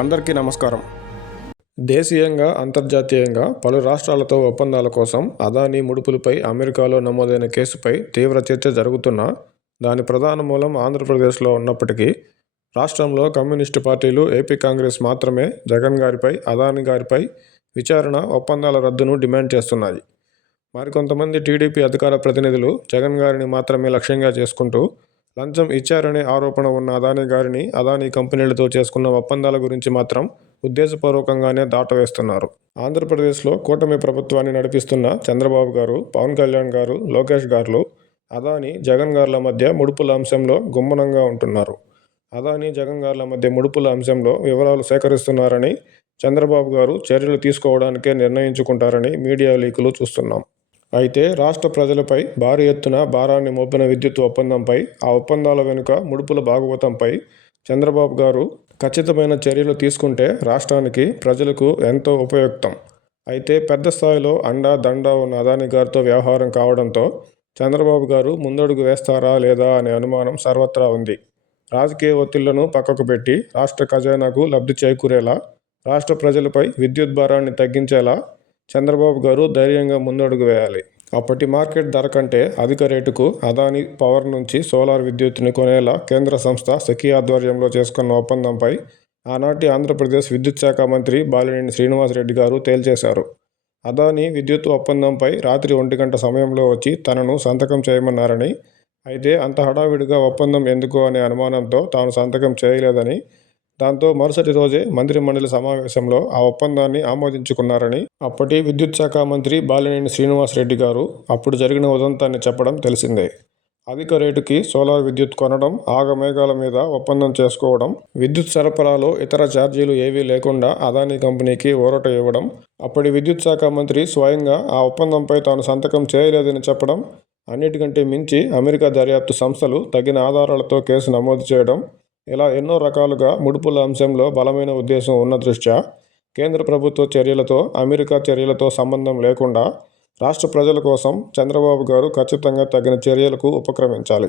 అందరికీ నమస్కారం. దేశీయంగా, అంతర్జాతీయంగా పలు రాష్ట్రాలతో ఒప్పందాల కోసం అదానీ ముడుపులపై అమెరికాలో నమోదైన కేసుపై తీవ్ర చర్చ జరుగుతున్నా, దాని ప్రధాన మూలం ఆంధ్రప్రదేశ్లో ఉన్నప్పటికీ, రాష్ట్రంలో కమ్యూనిస్టు పార్టీలు, ఏపీ కాంగ్రెస్ మాత్రమే జగన్ గారిపై, అదానీ గారిపై విచారణ, ఒప్పందాల రద్దును డిమాండ్ చేస్తున్నాయి. మరికొంతమంది టీడీపీ అధికార ప్రతినిధులు జగన్ గారిని మాత్రమే లక్ష్యంగా చేసుకుంటూ, లంచం ఇచ్చారనే ఆరోపణ ఉన్న అదానీ గారిని, అదానీ కంపెనీలతో చేసుకున్న ఒప్పందాల గురించి మాత్రం ఉద్దేశపూర్వకంగానే దాటవేస్తున్నారు. ఆంధ్రప్రదేశ్లో కూటమి ప్రభుత్వాన్ని నడిపిస్తున్న చంద్రబాబు గారు, పవన్ కళ్యాణ్ గారు, లోకేష్ గారు అదానీ, జగన్ గార్ల మధ్య ముడుపుల అంశంలో గుమ్మనంగా ఉంటున్నారు. అదానీ, జగన్ గార్ల మధ్య ముడుపుల అంశంలో వివరాలు సేకరిస్తున్నారని, చంద్రబాబు గారు చర్యలు తీసుకోవడానికే నిర్ణయించుకుంటారని మీడియా లీకులు చూస్తున్నాం. అయితే రాష్ట్ర ప్రజలపై భారీ ఎత్తున భారాన్ని మోపిన విద్యుత్ ఒప్పందంపై, ఆ ఒప్పందాల వెనుక ముడుపుల భాగవతంపై చంద్రబాబు గారు ఖచ్చితమైన చర్యలు తీసుకుంటే రాష్ట్రానికి, ప్రజలకు ఎంతో ఉపయుక్తం. అయితే పెద్ద స్థాయిలో అండా దండా ఉన్న అదానీ గారితో వ్యవహారం కావడంతో చంద్రబాబు గారు ముందడుగు వేస్తారా లేదా అనే అనుమానం సర్వత్రా ఉంది. రాజకీయ ఒత్తిళ్లను పక్కకు పెట్టి రాష్ట్ర ఖజానాకు లబ్ధి చేకూరేలా, రాష్ట్ర ప్రజలపై విద్యుత్ భారాన్ని తగ్గించేలా చంద్రబాబు గారు ధైర్యంగా ముందడుగు వేయాలి. అప్పటి మార్కెట్ ధర కంటే అధిక రేటుకు అదానీ పవర్ నుంచి సోలార్ విద్యుత్తుని కొనేలా కేంద్ర సంస్థ సెకీ ఆధ్వర్యంలో చేసుకున్న ఒప్పందంపై ఆనాటి ఆంధ్రప్రదేశ్ విద్యుత్ శాఖ మంత్రి బాలినేని శ్రీనివాసరెడ్డి గారు తేల్చేశారు. అదానీ విద్యుత్ ఒప్పందంపై రాత్రి 1 గంట సమయంలో వచ్చి తనను సంతకం చేయమన్నారని, అయితే అంత హడావిడిగా ఒప్పందం ఎందుకు అనే అనుమానంతో తాను సంతకం చేయలేదని, దాంతో మరుసటి రోజే మంత్రిమండలి సమావేశంలో ఆ ఒప్పందాన్ని ఆమోదించుకున్నారని అప్పటి విద్యుత్ శాఖ మంత్రి బాలినేని శ్రీనివాసరెడ్డి గారు అప్పుడు జరిగిన ఉదంతాన్ని చెప్పడం తెలిసిందే. అధిక రేటుకి సోలార్ విద్యుత్ కొనడం, ఆగమేఘాల మీద ఒప్పందం చేసుకోవడం, విద్యుత్ సరఫరాలో ఇతర ఛార్జీలు ఏవీ లేకుండా అదానీ కంపెనీకి ఊరట ఇవ్వడం, అప్పటి విద్యుత్ శాఖ మంత్రి స్వయంగా ఆ ఒప్పందంపై తాను సంతకం చేయలేదని చెప్పడం, అన్నిటికంటే మించి అమెరికా దర్యాప్తు సంస్థలు తగిన ఆధారాలతో కేసు నమోదు చేయడం, ఇలా ఎన్నో రకాలుగా ముడుపుల అంశంలో బలమైన ఉద్దేశం ఉన్న దృష్ట్యా కేంద్ర ప్రభుత్వ చర్యలతో, అమెరికా చర్యలతో సంబంధం లేకుండా రాష్ట్ర ప్రజల కోసం చంద్రబాబు గారు ఖచ్చితంగా తగిన చర్యలకు ఉపక్రమించాలి.